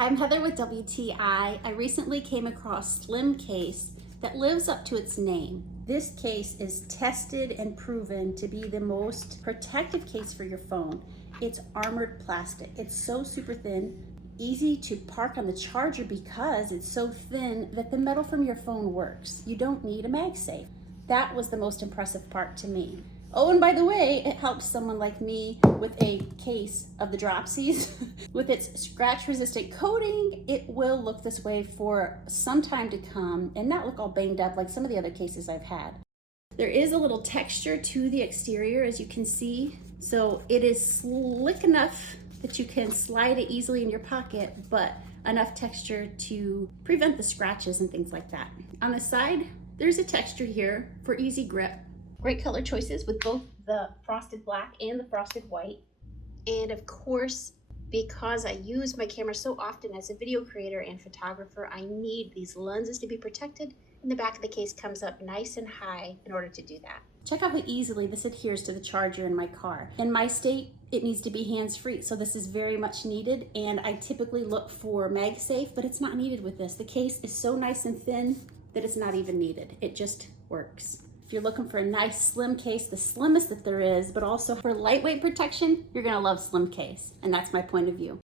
Hi, I'm Heather with WTI. I recently came across Slimcase that lives up to its name. This case is tested and proven to be the most protective case for your phone. It's armored plastic. It's so super thin, easy to park on the charger because it's so thin that the metal from your phone works. You don't need a MagSafe. That was the most impressive part to me. Oh, and by the way, it helps someone like me with a case of the dropsies. With its scratch-resistant coating, it will look this way for some time to come and not look all banged up like some of the other cases I've had. There is a little texture to the exterior, as you can see. So it is slick enough that you can slide it easily in your pocket, but enough texture to prevent the scratches and things like that. On the side, there's a texture here for easy grip. Great color choices with both the frosted black and the frosted white. And of course, because I use my camera so often as a video creator and photographer, I need these lenses to be protected, and the back of the case comes up nice and high in order to do that. Check out how easily this adheres to the charger in my car. In my state, it needs to be hands-free, so this is very much needed, and I typically look for MagSafe, but it's not needed with this. The case is so nice and thin that it's not even needed. It just works. If you're looking for a nice slim case, the slimmest that there is, but also for lightweight protection, you're gonna love Slimcase, and that's my point of view.